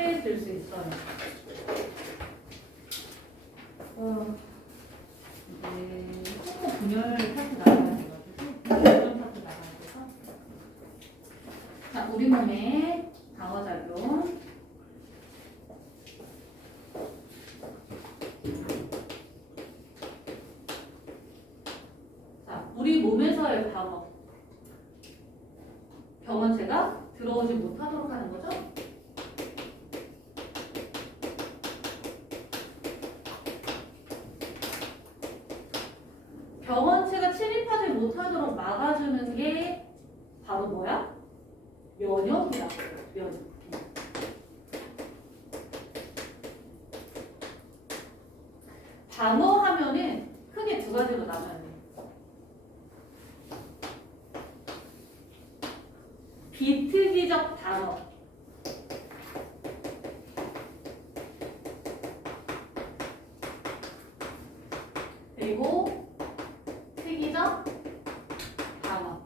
친해질 수 있어요. 이제 호모 분열 파트 나가야 돼가지고 분열 파트 나가야 돼서 자, 우리 몸의 방어작용. 자, 우리 몸에서의 방어. 병원체가 들어오지 못하도록 하는 거죠? 병원체가 침입하지 못하도록 막아주는 게 바로 뭐야? 면역이야. 면역. 방어하면은 크게 두 가지로 나눠야 돼. 비특이적 방어. 그리고 특이적 방어.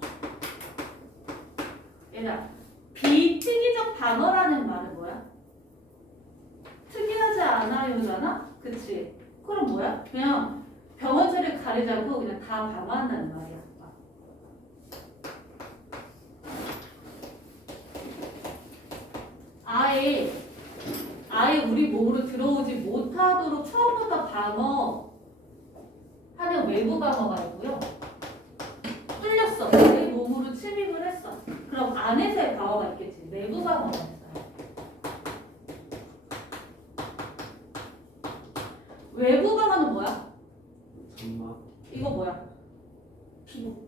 얘들아, 비특이적 방어라는 말은 뭐야? 특이하지 않아요잖아? 그치? 그럼 뭐야? 그냥 병원체를 가리지 않고 그냥 다 방어한다는 말이야. 아예 우리 몸으로 들어오지 못하도록 처음부터 방어하는 외부 방어가 있고요. 뚫렸어. 내 몸으로 침입을 했어. 그럼 안에서의 방어가 있겠지. 내부 방어가 있어요. 외부 방어는 뭐야? 점막. 이거 뭐야? 피부.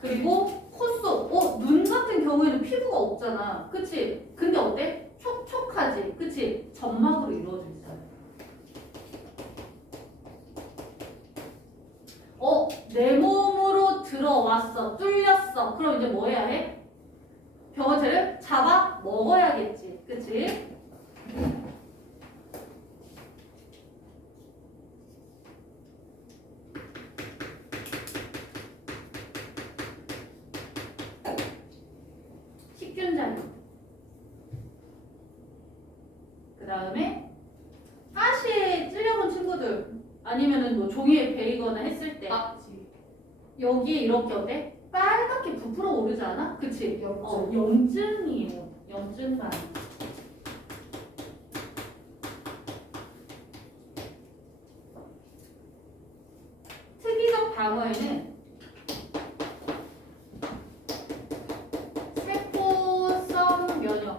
그리고 코 속, 눈 같은 경우에는 피부가 없잖아. 그치? 근데 어때? 촉촉하지? 그치? 점막으로 이루어져 있어요. 내 몸으로 들어왔어. 뚫렸어. 그럼 이제 뭐 해야 해? 병원체를 잡아 먹어야겠지. 그치? 식균작용. 그 다음에 가시에 찔려본 친구들 아니면은 뭐 종이에 베이거나 했을 때 여기에 이렇게 어때? 빨갛게 부풀어 오르지 않아? 그치? 염증이에요. 염증만. 특이적 방어에는 세포성 면역,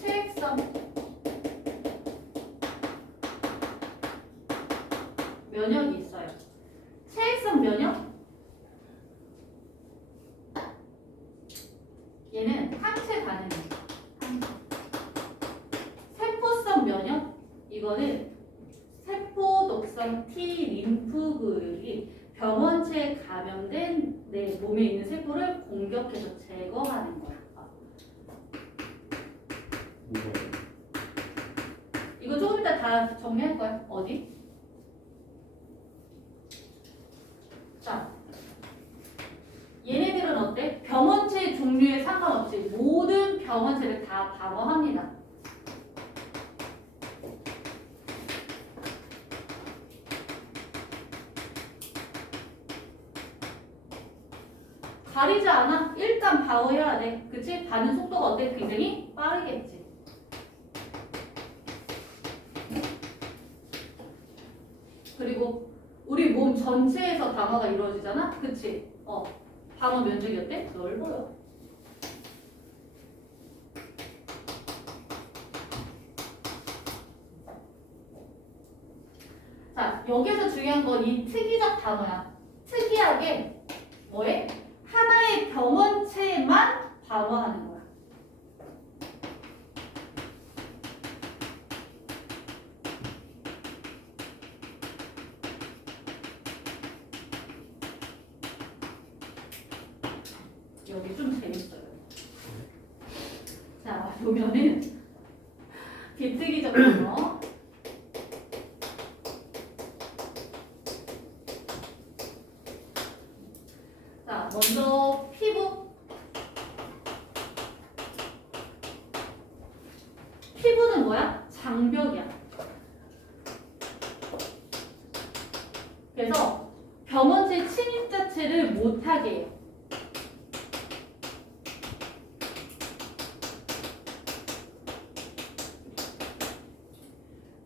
체액성 면역이 있어요. 체액성 면역? 얘는 항체 반응이에요. 세포성 면역? 이거는 세포 독성 T 림프구역이 병원체에 감염된 내 몸에 있는 세포를 공격해서 제거하는 거야. 뭐가? 이거 조금 이따 다 정리할 거야. 어디? 자, 얘네들은 어때? 병원체 종류에 상관없이 모든 병원체를 다 방어합니다. 가리지 않아? 일단 방어해야 돼. 그치? 반응 속도가 어때? 굉장히 빠르겠지. 그리고 우리 몸 전체에서 방어가 이루어지잖아? 그치? 방어 면적이 어때? 넓어요. 자, 여기서 중요한 건 이 특이적 방어야. 특이하게 뭐해? 하나의 병원체만 방어하는 거야. 여기 좀 재밌어요. 자, 보면은 비특이적 방어. 피부는 뭐야? 장벽이야. 그래서 병원체 침입 자체를 못하게 해요.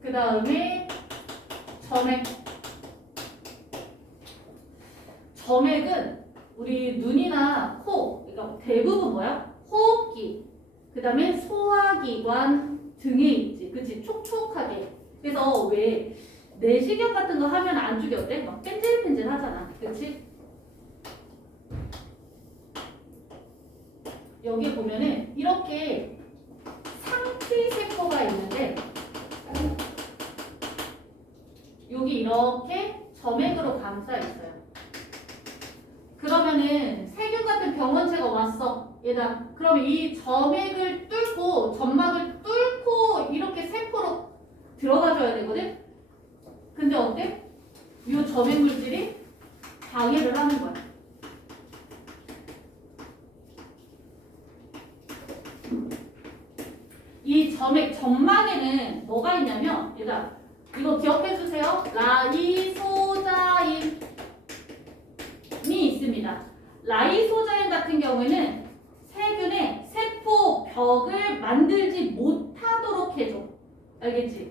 그 다음에 점액. 점액은 우리 눈이나 코, 그러니까 대부분 뭐야? 호흡기, 그 다음에 소화기관 등에 있지. 그치? 촉촉하게. 그래서 왜 내시경 같은 거 하면 안쪽이 어때? 막 뺀질뺀질 하잖아. 그치? 여기 보면은 이렇게 상피세포가 있는데 여기 이렇게 점액으로 감싸 있어요. 그러면은 세균 같은 병원체가 왔어. 얘다. 그럼 이 점액을 뚫고 점막을 뚫고 이렇게 세포로 들어가줘야 되거든. 근데 어때? 이 점액 물질이 방해를 하는 거야. 이 점액 점막에는 뭐가 있냐면 얘다. 이거 기억해 주세요. 라이소자임이 있습니다. 라이소자임 같은 경우에는 세균의 세포 벽을 만들지 못하도록 해줘. 알겠지?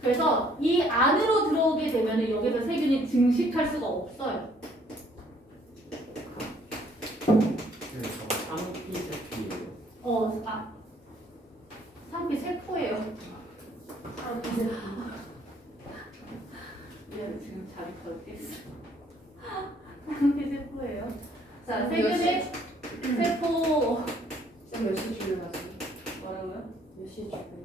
그래서 이 안으로 들어오게 되면 여기서 세균이 증식할 수가 없어요. 그래서 상피세포예요. 상피세포예요. 얘는 지금 자리 덜겠어. 상피세포예요. 자, 세균의 세포 쌤 몇 시 출근하세요? 뭐라고요? 몇 시에 출근하세요?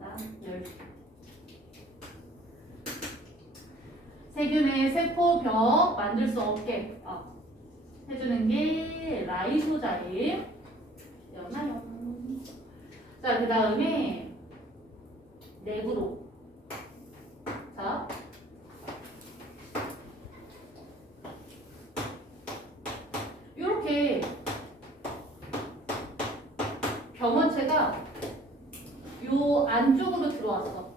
나 10시. 세균의 세포벽 만들 수 없게 해주는 게 라이소자임. 였나요? 자, 그 다음에 내부로. 자, 이렇게 병원체가 요 안쪽으로 들어왔어.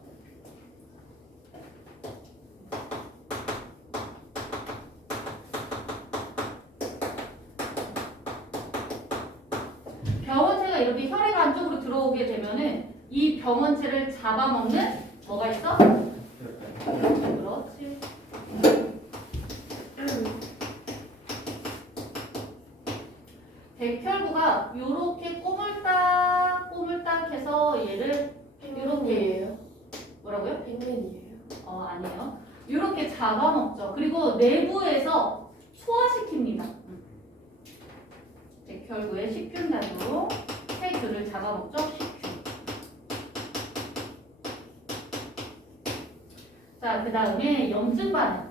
병원체가 이렇게 혈액 안쪽으로 들어오게 되면은 이 병원체를 잡아먹는 뭐가 있어? 그렇지. 백혈구가 요렇게 꼬물딱 꼬물딱 해서 얘를 펭귄이에요? 뭐라고요? 펭귄이에요? 아니에요. 요렇게 잡아먹죠. 그리고 내부에서 소화시킵니다. 백혈구의 식균 가지고 세균을 잡아먹죠. 식균. 자, 그 다음에 염증 반응.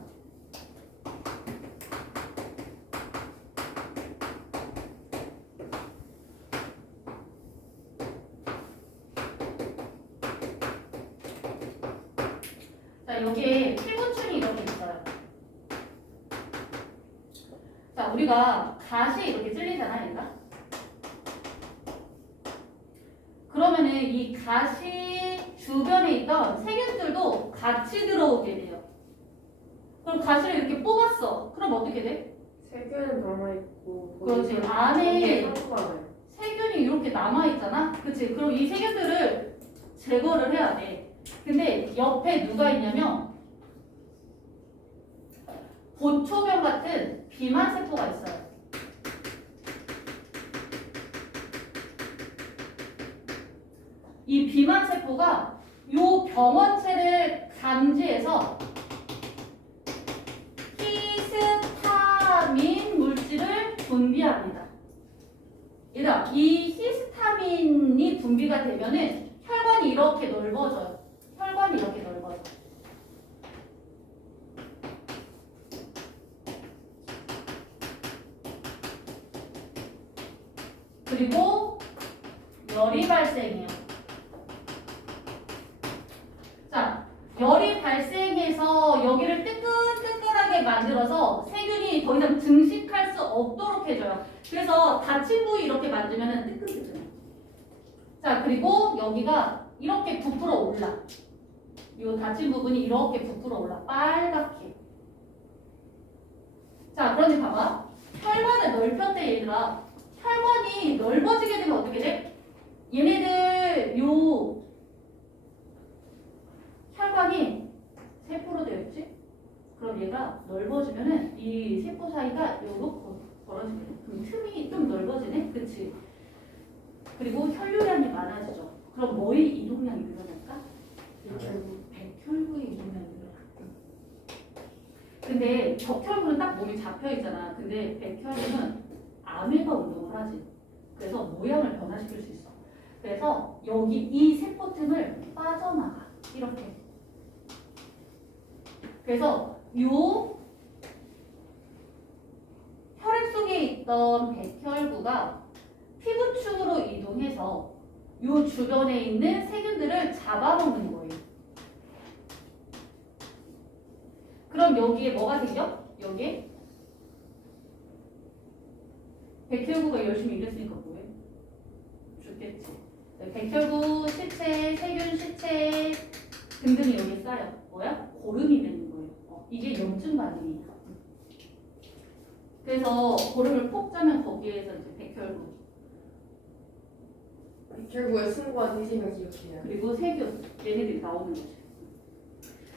자, 여기에 피부층이 이렇게 있어요. 자, 우리가 가시 이렇게 찔리잖아, 얘가. 그러면은 이 가시 주변에 있던 세균들도 같이 들어오게 돼요. 그럼 가시를 이렇게 뽑았어. 그럼 어떻게 돼? 세균은 남아있고 그렇지. 안에 상처가 나요. 세균이 이렇게 남아있잖아? 그치? 그럼 이 세균들을 제거를 해야 돼. 근데 옆에 누가 있냐면 보초병 같은 비만세포가 있어요. 이 비만세포가 요 병원체를 감지해서 히스타민 물질을 분비합니다. 얘들아, 이 히스타민이 분비가 되면은 혈관이 이렇게 넓어져요. 혈관이 이렇게 넓어져. 그리고 열이 발생해요. 자, 열이 발생해서 여기를 뜨끈뜨끈하게 만들어서 세균이 더 이상 증식할 수 없도록 해줘요. 그래서 다친 부위 이렇게 만들면 뜨끈뜨끈해. 그리고 여기가 이렇게 부풀어 올라. 이 닫힌 부분이 이렇게 부풀어 올라. 빨갛게. 자, 그러니 봐봐. 혈관을 넓혔대, 얘들아. 혈관이 넓어지게 되면 어떻게 돼? 얘네들 요 혈관이 세포로 되어 있지? 그럼 얘가 넓어지면은 이 세포 사이가 요렇게 벌어지게 돼. 그럼 틈이 좀 넓어지네? 그치? 그리고 혈류량이 많아지죠. 그럼 뭐의 이동량이 늘어날까? 백혈구의 이동량이 늘어나. 근데 적혈구는 딱 몸이 잡혀 있잖아. 근데 백혈구는 아메바 운동을 하지. 그래서 모양을 변화시킬 수 있어. 그래서 여기 이 세포 틈을 빠져나가. 이렇게. 그래서 요 혈액 속에 있던 백혈구가 피부층으로 이동해서 요 주변에 있는 세균들을 잡아먹는 거예요. 그럼 여기에 뭐가 생겨? 여기에 백혈구가 열심히 일했으니까 뭐해? 죽겠지. 백혈구 시체, 세균 시체 등등이 여기 쌓여. 뭐야? 고름이 되는 거예요. 이게 염증 반응이야. 그래서 고름을 폭 짜면 거기에서 이제 백혈구 결국에 승부한 대신을 기억해요. 그리고 세균 얘네들이 나오는 거지.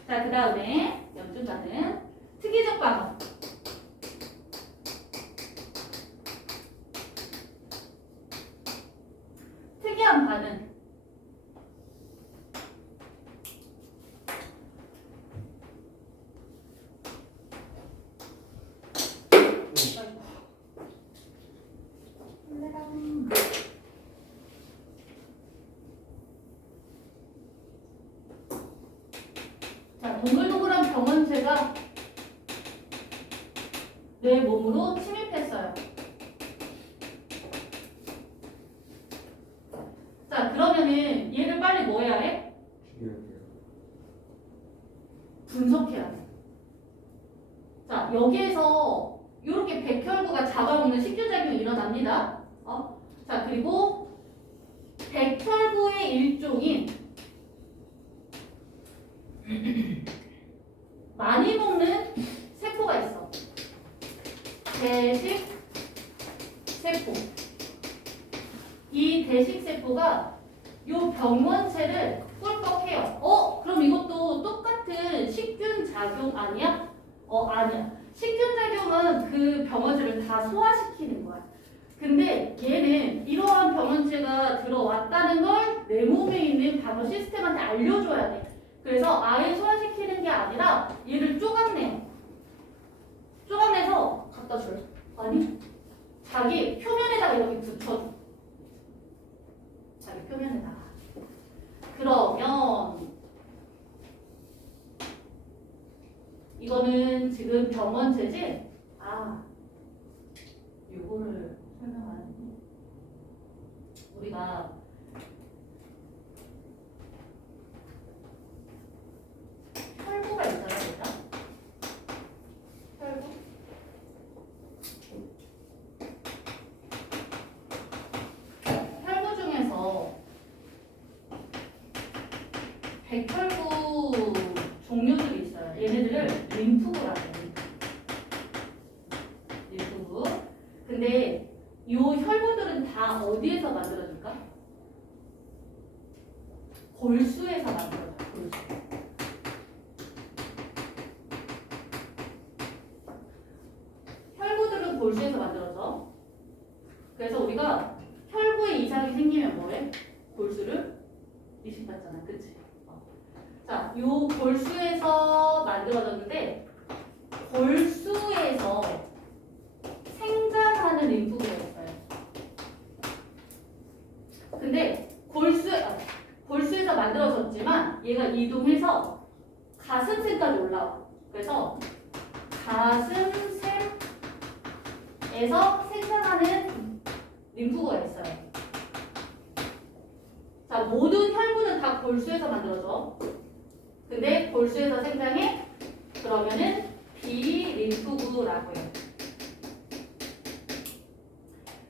자, 그 다음에 염증 반응, 특이적 반응. 특이한 반응. 자, 동글동글한 병원체가 내 몸으로 침입했어요. 자, 그러면은 얘를 빨리 뭐 해야 해? 죽여야 돼요. 분석해야 돼. 자, 여기에서 이렇게 백혈구가 잡아먹는 식균작용이 일어납니다. 자, 그리고 백혈구의 일종인 많이 먹는 세포가 있어. 대식 세포. 이 대식 세포가 요 병원체를 꿀꺽해요. 그럼 이것도 똑같은 식균 작용 아니야? 아니야. 식균 작용은 그 병원체를 다 소화시키는 거야. 근데 얘는 이러한 병원체가 들어왔다는 걸 내 몸에 있는 방어 시스템한테 알려줘야 돼. 그래서 아예 소화시키는 게 아니라 얘를 쪼각내요. 쪼각내서 갖다 줘요. 아니, 자기 표면에다가 이렇게 붙여줘. 자기 표면에다가. 그러면 이거는 지금 병원체지? 요거를 설명하는 우리가 혈구가 있어요, 일단. 혈구. 혈구 중에서 백혈구 종류들이 있어요. 얘네들을 림프구라고 해요. 림프구. 근데 이 혈구들은 다 어디에서 만들어질까? 골수에서 만들어져요. 골수. 혈구들은 골수에서 만들어져. 그래서 우리가 혈구에 이상이 생기면 뭐해? 골수를 이식받잖아. 그치? 자, 요 골수에서 만들어졌는데 골수에서 생장하는 림프구가 있어요. 근데 골수에서 만들어졌지만 얘가 이동해서 가슴샘까지 올라와. 그래서 가슴샘에서 생장하는 림프구가 있어요. 자, 모든 혈구는 다 골수에서 만들어져. 근데 골수에서 생장해? 그러면은 비림프구라고 해요.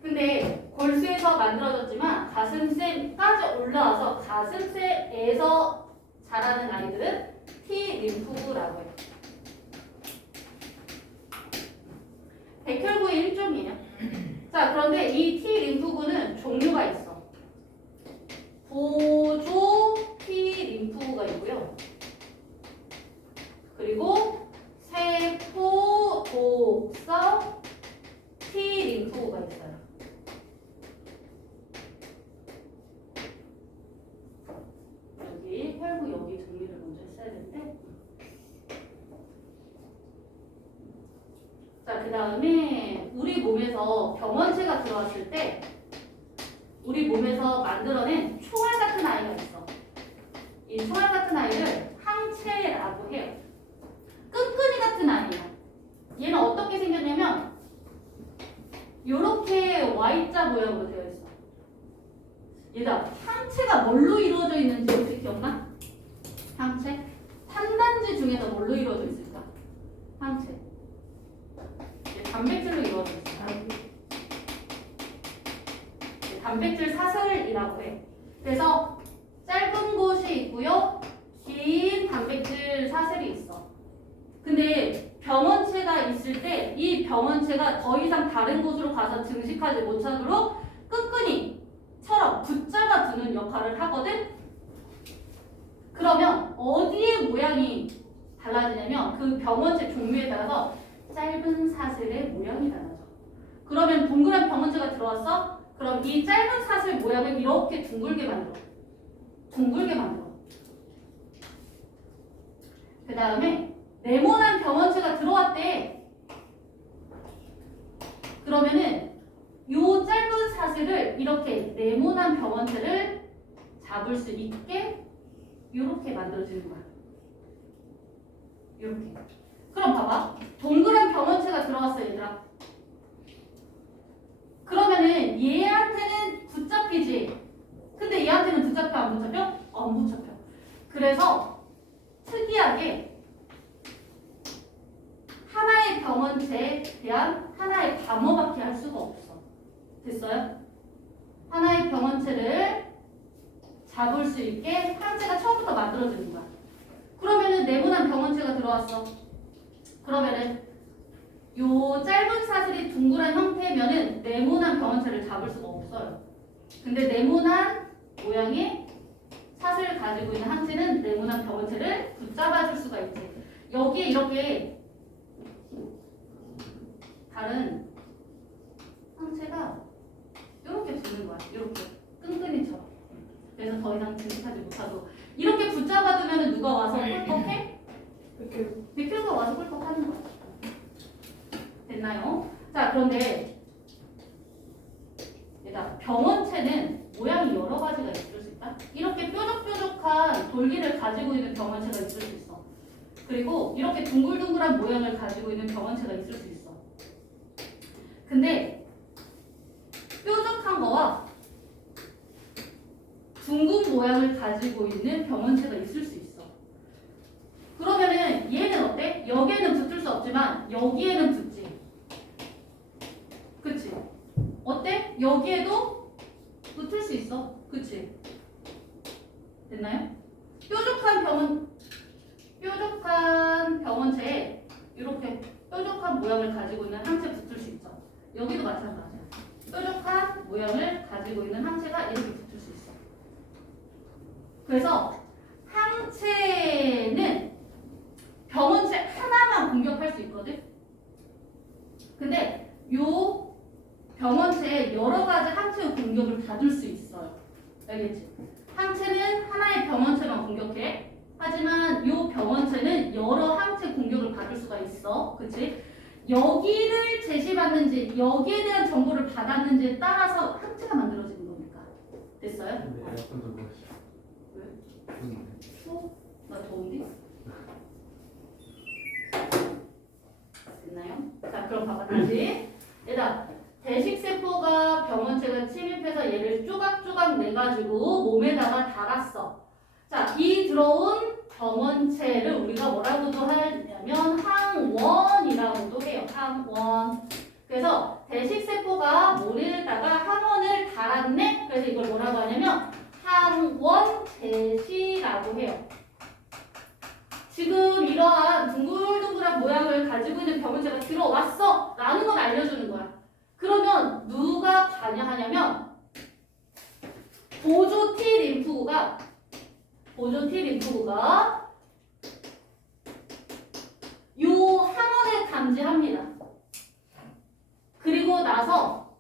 근데 골수에서 만들어졌지만 가슴샘까지 올라와서 가슴sve에서 자라는 아이들은 T림프구라고 해요. 백혈구의 일종이에요. 자, 그런데 이 T림프구는 종류가 있어. 보조 T림프구가 있고요. 그리고 세포 독성 T림프구가 있어요. 여기 혈구 여기 정리를 먼저 했어야 되는데. 자, 그 다음에 우리 몸에서 병원체가 들어왔을 때 우리 몸에서 만들어낸 총알 같은 아이가 있어. 이 총알 같은 아이를 항체라고 해요. 끈끈이 같은 아이야. 얘는 어떻게 생겼냐면 이렇게 Y자 모양으로 되어 있어. 얘가 항체가 뭘로 이루어져 있는지 혹시 기억나? 항체? 산단지 중에서 뭘로 이루어져 있을까? 항체. 단백질로 이루어져 있어요. 단백질 사슬이라고 해. 그래서 짧은 곳이 있고요. 긴 단백질 사슬이 있어. 근데 병원체가 있을 때 이 병원체가 더 이상 다른 곳으로 가서 증식하지 못하도록 끈끈이처럼 붙잡아 두는 역할을 하거든. 그러면 어디에 모양이 달라지냐면 그 병원체 종류에 따라서 짧은 사슬의 모양이 달라져. 그러면 동그란 병원체가 들어왔어? 그럼 이 짧은 사슬 모양을 이렇게 둥글게 만들어. 둥글게 만들어. 그 다음에 네모난 병원체가 들어왔대. 그러면은 요 짧은 사슬을 이렇게 네모난 병원체를 잡을 수 있게 이렇게 만들어지는 거야. 이렇게. 그럼 봐봐. 동그란 병원체가 들어왔어, 얘들아. 그러면은 얘한테는 붙잡히지. 근데 얘한테는 붙잡혀, 안 붙잡혀? 안 붙잡혀. 그래서 특이하게 하나의 병원체에 대한 하나의 방어밖에 할 수가 없어. 됐어요? 하나의 병원체를 잡을 수 있게 항체가 처음부터 만들어지는 거야. 그러면은 네모난 병원체가 들어왔어. 그러면은 요 짧은 사슬이 둥그란 형태면은 네모난 병원체를 잡을 수가 없어요. 근데 네모난 모양의 사슬을 가지고 있는 항체는 네모난 병원체를 붙잡아줄 수가 있지. 여기에 이렇게 다른 항체가 이렇게 붙는 거야. 이렇게 끈끈이처럼. 그래서 더 이상 증식하지 못하도록 이렇게 붙잡아두면 누가 와서 꿀꺽해? 백혈구가 와서 꿀꺽하는 거야. 됐나요? 자, 그런데 얘가 병원체는 모양이 여러 가지가 있을 수 있다. 이렇게 뾰족뾰족한 돌기를 가지고 있는 병원체가 있을 수 있어. 그리고 이렇게 둥글둥글한 모양을 가지고 있는 병원체가 있을 수 있어. 근데 뾰족한 거와 둥근 모양을 가지고 있는 병원체가 있을 수 있어. 그러면은 얘는 어때? 여기에는 붙을 수 없지만 여기에는 붙지. 그치? 어때? 여기에도 붙을 수 있어. 그치? 됐나요? 뾰족한 병원체에 이렇게 뾰족한 모양을 가지고 있는 항체 붙을 수 있죠. 여기도 마찬가지야. 뾰족한 모양을 가지고 있는 항체가 이렇게 붙을 수 있어. 그래서 항체는 병원체 하나만 공격할 수 있거든. 근데 요 병원체에 여러 가지 항체의 공격을 받을 수 있어요. 알겠지? 항체는 하나의 병원체만 공격해. 하지만 요 병원체는 여러 항체 공격을 받을 수가 있어. 그치? 여기를 제시받는지 여기에 대한 정보를 받았는지에 따라서 항체가 만들어지는 겁니까? 됐어요? 근데 에어컨 좀 보시죠. 왜? 추워? 나 더운데? 됐나요? 자, 그럼 봐봐 다시. 얘들아, 대식세포가 병원체가 침입해서 얘를 조각조각 내가지고 몸에다가 달았어. 자, 이 들어온 병원체를 우리가 뭐라고도 하냐면 항원이라고도 해요. 항원. 그래서 대식세포가 모래에다가 항원을 달았네. 그래서 이걸 뭐라고 하냐면 항원 이러한 둥글둥글한 모양을 가지고 있는 병원체가 들어왔어 라는 걸 알려주는 거야. 그러면 누가 관여하냐면 보조 T 림프구가 요 항원을 감지합니다. 그리고 나서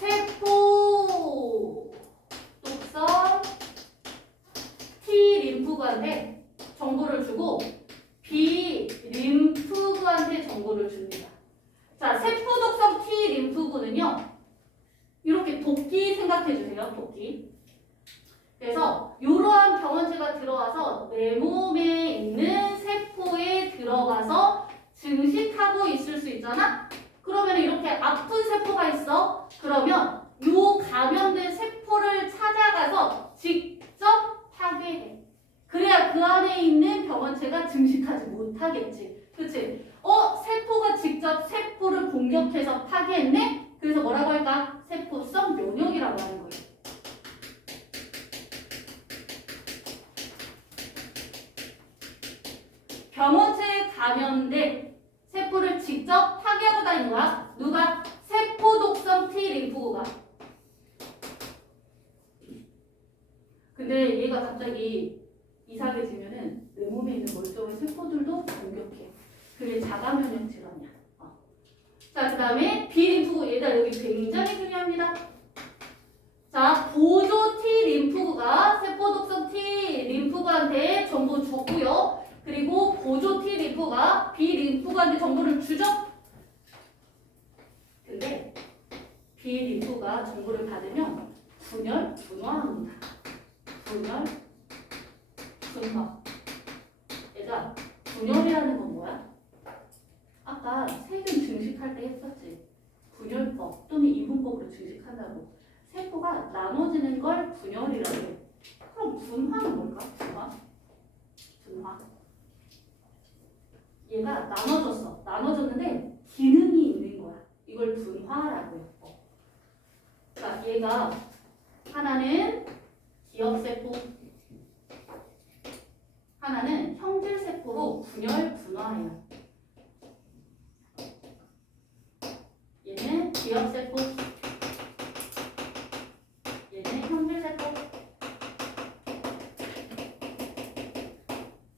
세포 독성 T 림프구한테 정보를 주고 B 림프구한테 정보를 줍니다. 자, 세포 독성 T 림프구는요. 이렇게 도끼 생각해 주세요. 도끼. 그래서 이러한 병원체가 들어와서 내 몸에 있는 세포에 들어가서 증식하고 있을 수 있잖아? 그러면 이렇게 아픈 세포가 있어. 그러면 요 감염된 세포를 찾아가서 직접 파괴해. 그래야 그 안에 있는 병원체가 증식하지 못하겠지. 그치? 세포가 직접 세포를 공격해서 파괴했네? 그래서 뭐라고 할까? 세포성 면역이라고 하는 거예요. 병원체에 감염된 세포를 직접 파괴하고 다니는 거야. 누가? 세포 독성 T 림프구가. 근데 얘가 갑자기 이상해지면은 내 몸에 있는 멀쩡한 세포들도 공격해. 그게 자가 면역 질환이야. 자, 그 다음에 B 림프구. 얘가 여기 굉장히 중요합니다. 자, 보조 T 림프구가 세포 독성 T 림프구한테 정보 줬고요. 그리고 보조 T 림프가 B 림프구한테 정보를 주죠. 근데 B 림프가 정보를 받으면 분열, 분화합니다. 분열, 분화. 얘가 분열이라는 건 뭐야? 아까 세균 증식할 때 했었지. 분열법 또는 이분법으로 증식한다고. 세포가 나눠지는 걸 분열이라고 해. 그럼 분화는 뭘까? 분화. 얘가 나눠졌어. 나눠졌는데 기능이 있는 거야. 이걸 분화라고 해. 자, 얘가 하나는 기억세포, 하나는 형질세포로 분열, 분화해요. 얘는 기억세포, 얘는 형질세포.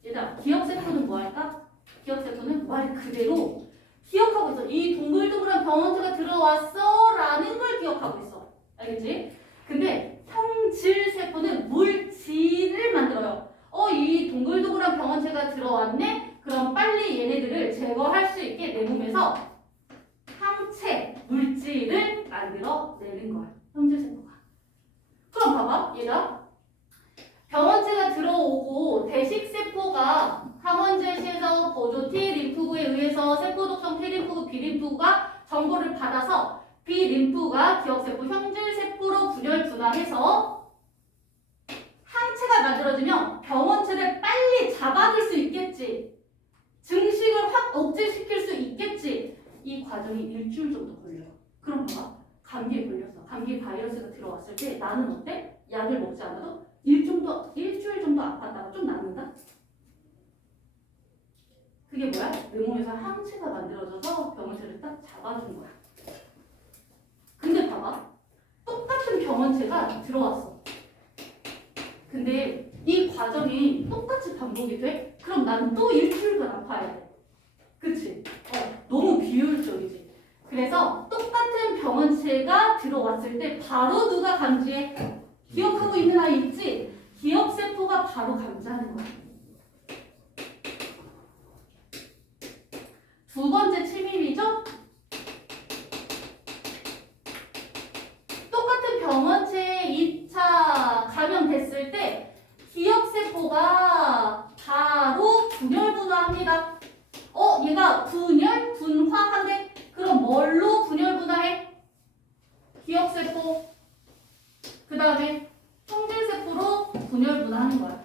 얘들아, 기억세포는 뭐 할까? 기억세포는 말 그대로 기억하고 있어. 이 동글동글한 병원체가 들어왔어 라는 걸 기억하고 있어. 알겠지? 근데 형질세포는 물질을 만들어요. 이 동글동글한 병원체가 들어왔네? 그럼 빨리 얘네들을 제거할 수 있게 내 몸에서 항체, 물질을 만들어내는 거야. 형질세포가. 그럼 봐봐. 얘가 병원체가 들어오고 대식세포가 항원제시에서 보조 T 림프구에 의해서 세포 독성 T 림프구, B 림프구가 정보를 받아서 B 림프가 기억세포, 형질세포로 분열 분화해서 항체가 만들어지면 병원체를 빨리 잡아줄 수 있겠지. 증식을 확 억제시킬 수 있겠지. 이 과정이 일주일 정도 걸려요. 그럼 봐봐. 감기에 걸렸어. 감기 바이러스가 들어왔을 때 나는 어때? 약을 먹지 않아도 일주일 정도 아팠다가 좀 낫는다? 그게 뭐야? 내 몸에서 항체가 만들어져서 병원체를 딱 잡아준 거야. 근데 봐봐. 똑같은 병원체가 들어왔어. 근데 이 과정이 똑같이 반복이 돼? 그럼 나는 또 일주일간 아파야 돼. 그치? 너무 비효율적이지. 그래서 똑같은 병원체가 들어왔을 때 바로 누가 감지해? 기억하고 있는 아이 있지? 기억세포가 바로 감지하는 거야. 두 번째 침입이죠? 똑같은 병원체에 2차 감염됐을 때 기억세포가 바로 분열 분화합니다. 얘가 분열 분화한대. 그럼 뭘로 분열 분화해? 기억세포. 그 다음에 형질세포로 분열 분화하는 거야.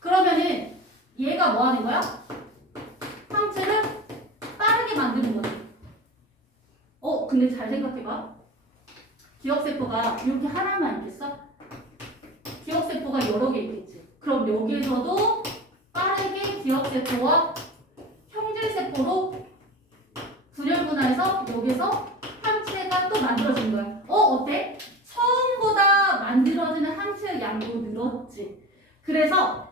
그러면은 얘가 뭐 하는 거야? 항체를 빠르게 만드는 거지. 근데 잘 생각해봐. 기억세포가 이렇게 하나만 있겠어? 기억세포가 여러 개 있겠지. 그럼 여기에서도 빠르게 기억세포와 형질세포로 분열분화해서 여기서 항체가 또 만들어진 거야. 어때? 처음보다 만들어지는 항체의 양도 늘었지. 그래서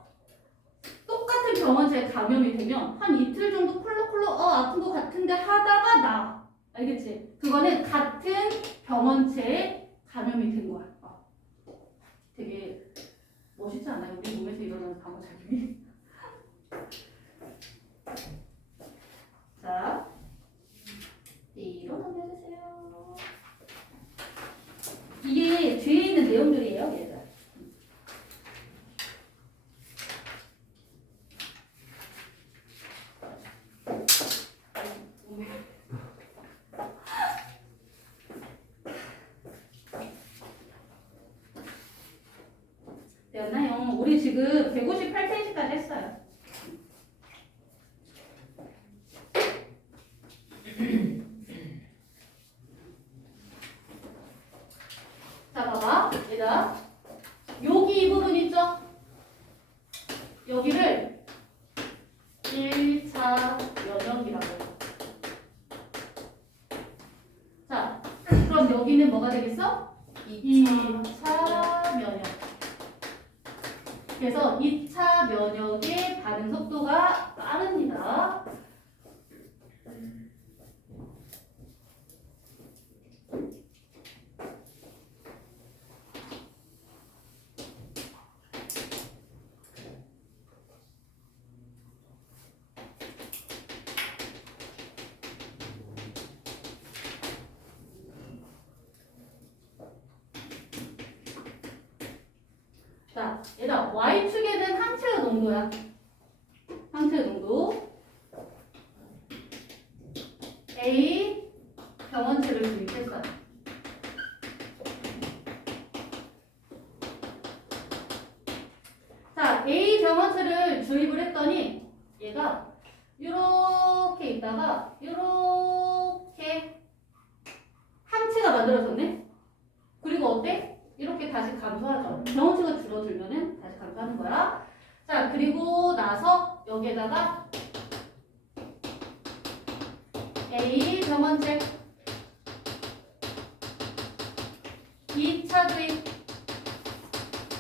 똑같은 병원체에 감염이 되면 한 이틀 정도 콜록콜록 아픈 것 같은데 하다가 나. 알겠지? 그거는 같은 병원체에 감염이 된 거야. 되게 멋있지 않아요? 우리 몸에서 일어나는 방어작용이. 자, 뒤로 넘겨주세요. 이게 뒤에 있는 내용들이에요, 얘들. 되었나요? 우리 지금 158페이지까지 했어요. 자, 봐봐. 얘들아. 여기 이 부분 있죠? 여기를 1차 면역이라고 해요. 자, 그럼 여기는 뭐가 되겠어? 2차 면역. 그래서 2차 면역의 반응 속도가 빠릅니다. 자, 얘들아, Y축에는 항체의 농도야. 항체의 농도. A 병원체를 주입했어요. 자, A 병원체를 주입을 했더니 얘가 이렇게 있다가 이렇게 항체가 만들어졌네. 그리고 어때? 이렇게 다시 감소하죠. 병원체가 줄어들면은 다시 감소하는 거야. 자, 그리고 나서 여기에다가 A 병원체 2차 주입,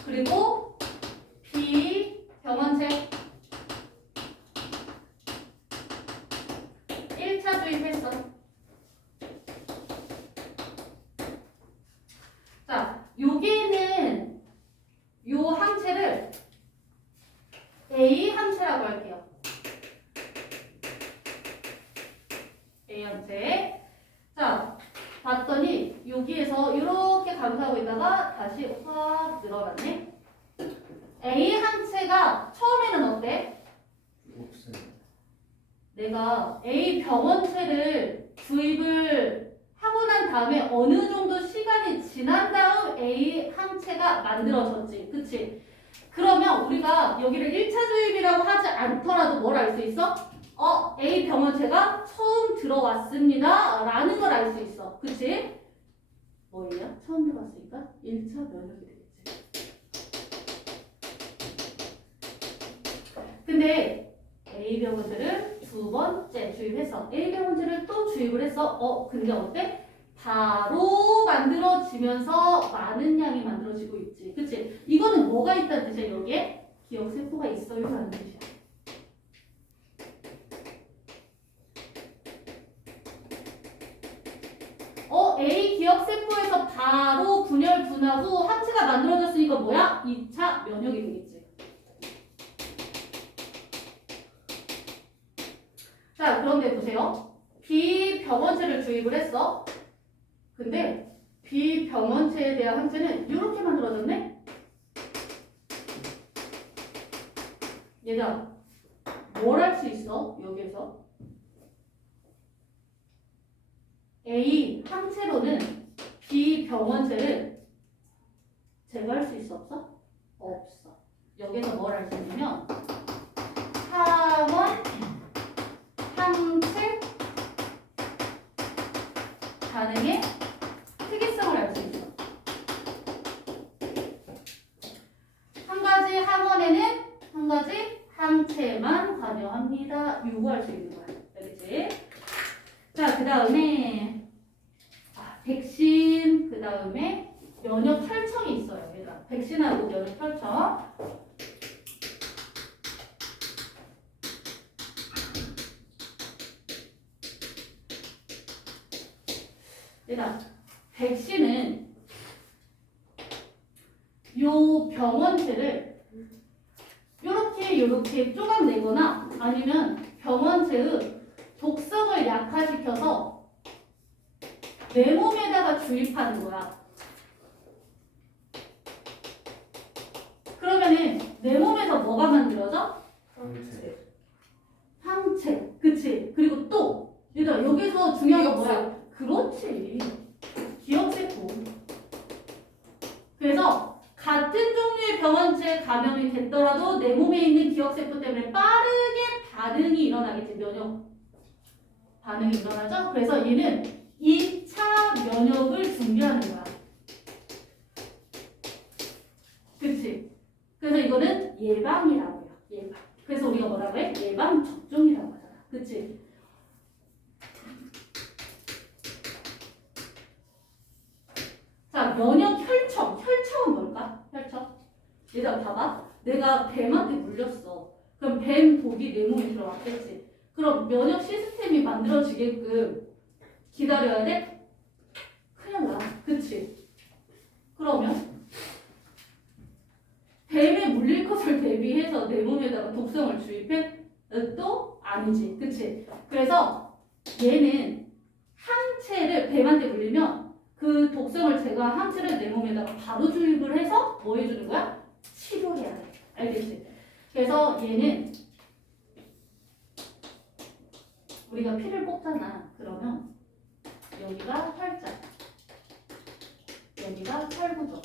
그리고 B 병원체 1차 주입했어. 자, 여기는 요 항체를 A 항체라고 할게요. A 항체. 자, 봤더니 여기에서 이렇게 감소하고 있다가 다시 확 늘어났네. A 항체가 처음에는 어때? 없어요. 내가 A 병원체를 주입을 하고 난 다음에 어느 정도 시간이 지난 다음 A 항체가 만들어졌지. 그치? 그러면 우리가 여기를 1차 주입이라고 하지 않더라도 뭘 알 수 있어? A 병원체가 처음 들어왔습니다. 라는 걸 알 수 있어. 그치? 뭐예요? 처음 들어왔으니까 1차 면역이 되겠지. 근데 A 병원체를 두 번째 주입해서 A 병원체를 또 주입을 했어. 근데 어때? 바로 만들어지면서 많은 양이 만들어지고 있지. 그치? 이거는 뭐가 있다는 뜻이야, 여기에? 기억세포가 있어요, 라는 뜻이야. A 기억세포에서 바로 분열 분화 후 항체가 만들어졌으니까 뭐야? 2차 면역이 되겠지. 자, 그런데 보세요. B 병원체를 주입을 했어. 근데 B 병원체에 대한 항체는 이렇게 만들어졌네? 얘들아, 뭘 할 수 있어? 여기에서 A 항체로는 B 병원체를 제거할 수 있어? 없어? 없어. 여기서 뭘 할 수 있냐면 항원 항체 반응의 특이성을 알 수 있어. 한 가지 항원에는 다 요구할 수 있는 거야. 알겠지? 자, 그 다음에 백신, 그 다음에 면역 혈청이 있어요. 얘들아. 백신하고 면역 혈청. 얘들아, 백신은 요 병원체를 요렇게 쪼각내거나 아니면 병원체의 독성을 약화시켜서 내 몸에다가 주입하는 거야. 그러면은 내 몸에서 뭐가 만들어져? 항체. 그치? 그리고 또 얘들아 여기서 중요한 건 뭐야? 그렇지. 기억세포. 그래서 같은 종류의 병원체 감염이 됐더라도 내 몸에 있는 기억세포 때문에 빠르게 반응이 일어나겠지. 면역 반응이 일어나죠. 그래서 얘는 2차 면역을 준비하는 거야. 그치? 그래서 이거는 예방이라고 해요. 예방. 그래서 우리가 뭐라고 해? 예방 접종이라고 하잖아. 그치? 자, 면역 혈청. 혈청은 뭘까? 혈청. 얘들아 봐봐. 내가 뱀한테 물렸어. 그럼 뱀 독이 내 몸에 들어왔겠지. 그럼 면역 시스템이 만들어지게끔 기다려야 돼? 큰일 나. 그치? 그러면 뱀에 물릴 것을 대비해서 내 몸에다가 독성을 주입해? 또 아니지. 그치? 그래서 얘는 항체를 뱀한테 물리면 그 독성을 제거한 항체를 내 몸에다가 바로 주입을 해서 뭐 해주는 거야? 치료해야 돼. 알겠지? 그래서 얘는 우리가 피를 뽑잖아. 그러면 여기가 혈장, 여기가 혈구죠.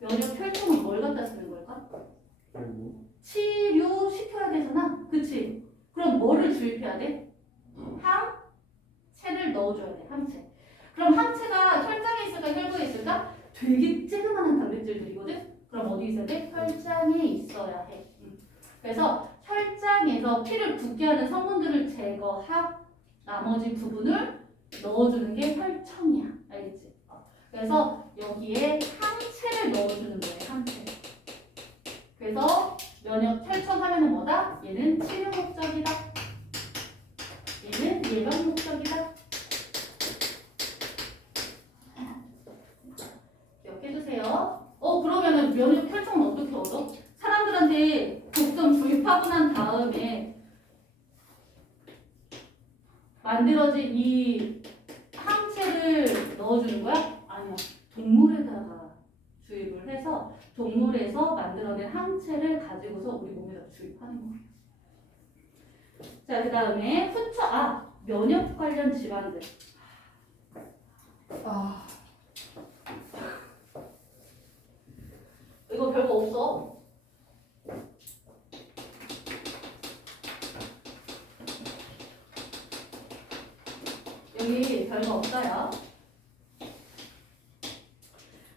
면역 혈청은 뭘 갖다 쓰는 걸까? 치료시켜야 되잖아. 그치? 그럼 뭐를 주입해야 돼? 항체를 넣어줘야 돼. 항체. 그럼 항체가 혈장에 있을까? 혈구에 있을까? 되게 쬐그만한 단백질들이거든? 그럼 어디 있어야 돼? 혈장에 있어야 해. 그래서 혈장에서 피를 붓게 하는 성분들을 제거하고 나머지 부분을 넣어주는 게 혈청이야. 알겠지? 그래서 여기에 항체를 넣어주는 거예요. 항체. 그래서 면역 혈청 하면은 뭐다? 얘는 치료 목적이다. 얘는 예방 목적이다. 기억해주세요. 그러면은 면역 혈청은 어떻게 얻어? 사람들한테 독성 주입하고 난 다음에 만들어진 이 항체를 넣어주는 거야? 아니야. 동물에다가 주입을 해서 동물에서 만들어낸 항체를 가지고서 우리 몸에다 주입하는 거예요. 자, 그 다음에 면역 관련 질환들. 이거 별거 없어. 여기 별거 없어요.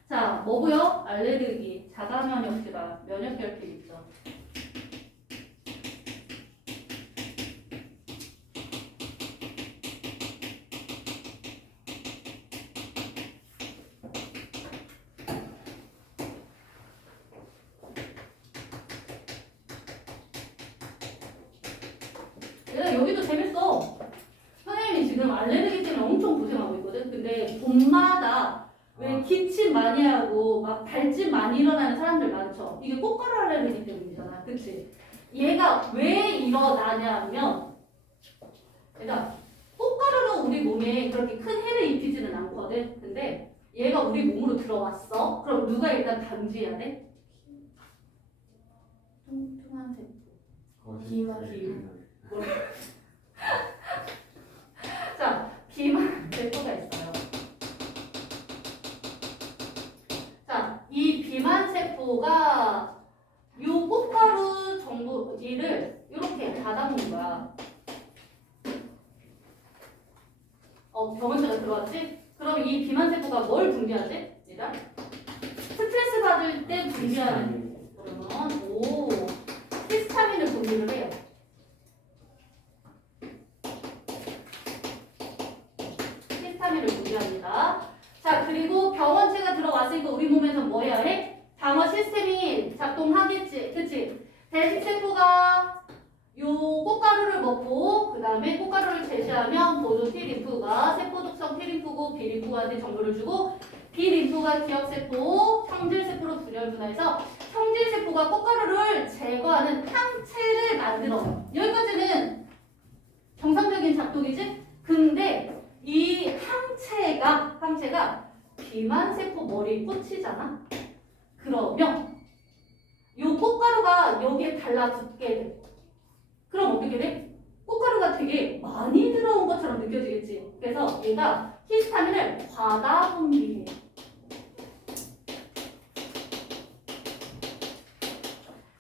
자, 뭐고요? 알레르기, 자가면역 질환, 면역 결핍 있죠. 여기도 재밌어. 선생님이 지금 알레르기 때문에 엄청 고생하고 있거든. 근데 봄마다 왜 기침 많이 하고 막 발진 많이 일어나는 사람들 많죠. 이게 꽃가루 알레르기 때문이잖아. 그치? 얘가 왜 일어나냐면 얘가 꽃가루는 우리 몸에 그렇게 큰 해를 입히지는 않거든. 근데 얘가 우리 몸으로 들어왔어. 그럼 누가 일단 감지해야 돼? 뚱뚱한 세포. 비만. 자, 비만 세포가 있어요. 자, 이 비만 세포가 요 꽃가루 정보를 이렇게 닫아놓은 거야. 병원체가 들어왔지? 그럼 이 비만 세포가 뭘 분비하지? 일단 스트레스 받을 때 분비하는 그러면 히스타민을 분비를 해요. 들어왔으니까 우리 몸에서 뭐 해야 해? 방어 시스템이 작동하겠지. 그치? 대식세포가 요 꽃가루를 먹고 그 다음에 꽃가루를 제시하면 보조 T림프가 세포 독성 T림프고 B림프한테 정보를 주고 B림프가 기억세포, 형질세포로 분열분화해서 형질세포가 꽃가루를 제거하는 항체를 만들어요. 여기까지는 정상적인 작동이지? 근데 이 항체가 비만세포 머리에 꽂히잖아? 그러면 요 꽃가루가 여기에 달라붙게 돼. 그럼 어떻게 돼? 꽃가루가 되게 많이 들어온 것처럼 느껴지겠지? 그래서 얘가 히스타민을 과다 분비해.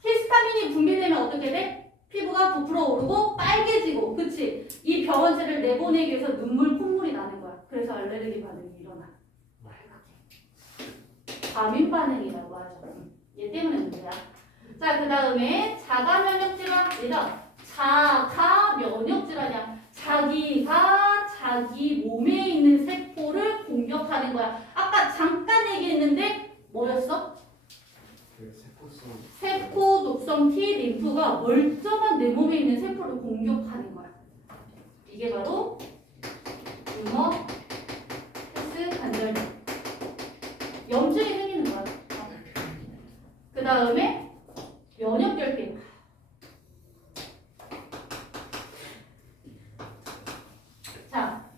히스타민이 분비되면 어떻게 돼? 피부가 부풀어 오르고 빨개지고, 그치? 이 병원체를 내보내기 위해서 눈물, 콧물이 나는 거야. 그래서 알레르기 반응이 일어나. 빨갛게. 과민 반응이라고 하죠. 얘 때문에 문제야. 자, 그 다음에 자가 면역질환 아니라 자가 면역질환이야. 자기가 자기 몸에 있는 세포를 공격하는 거야. 아까 잠깐 얘기했는데 뭐였어? 그 세포성 세포 독성 T 림프가 멀쩡한 내 몸에 있는 세포를 공격하는 거야. 이게 바로 tumor 헬스 관절염. 염증이 생기는 거야. 그 다음에 면역결핍. 자,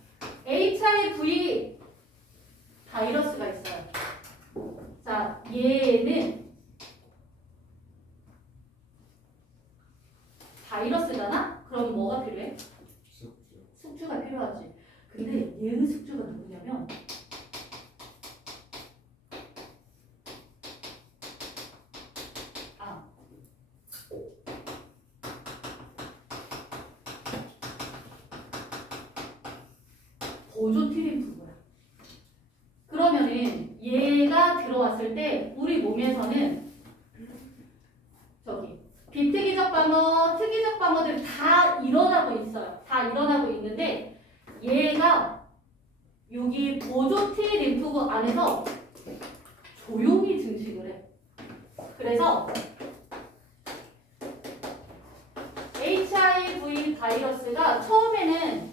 HIV 바이러스가 있어요. 자, 얘는 바이러스잖아? 그럼 뭐가 필요해? 숙주 숙주가 필요하지. 근데 얘의 숙주가 누구냐면 보조 T림프고야. 그러면은 얘가 들어왔을 때 우리 몸에서는 저기 비특이적 방어, 특이적 방어들이 다 일어나고 있어요. 다 일어나고 있는데 얘가 여기 보조 T림프구 안에서 조용히 증식을 해. 그래서 HIV 바이러스가 처음에는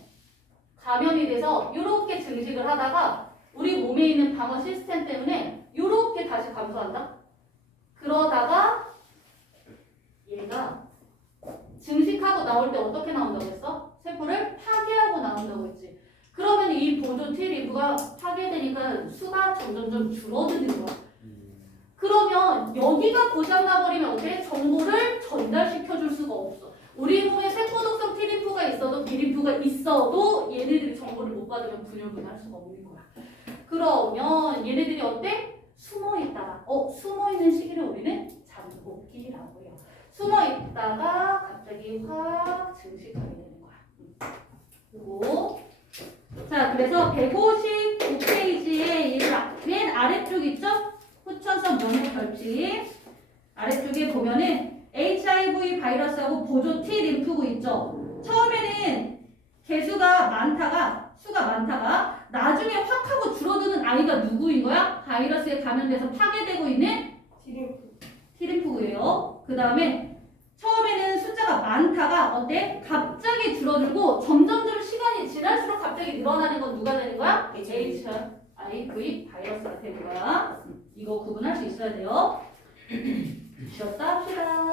감염이 돼서 이렇게 증식을 하다가 우리 몸에 있는 방어 시스템 때문에 이렇게 다시 감소한다. 그러다가 얘가 증식하고 나올 때 어떻게 나온다고 했어? 세포를 파괴하고 나온다고 했지. 그러면 이 보조 T림프가 파괴되니까 수가 점점점 줄어드는 거야. 그러면 여기가 고장나버리면 어떻게? 정보를 전달시켜줄 수가 없어. 우리 몸에 세포 독성 T림프가 있어도 B림프가 있어도 얘네들이 정보를 못 받으면 분열분할 수가 없는 거야. 그러면 얘네들이 어때? 숨어있다가 숨어있는 시기를 우리는 잠복기라고 해요. 숨어있다가 갑자기 확 증식하게 되는 거야. 그리고 자, 그래서 155페이지에 얘들 맨 아래쪽 있죠? 후천성 면역 결핍 아래쪽에 보면은 HIV 바이러스하고 보조 T 림프구 있죠. 처음에는 개수가 많다가 수가 많다가 나중에 확 하고 줄어드는 아이가 누구인 거야? 바이러스에 감염돼서 파괴되고 있는 T 림프구예요. 그 다음에 처음에는 숫자가 많다가 어때? 갑자기 줄어들고 점점점 시간이 지날수록 갑자기 늘어나는 건 누가 되는 거야? HIV 바이러스가 되는 거야. 이거 구분할 수 있어야 돼요. 쉬었다 합시다.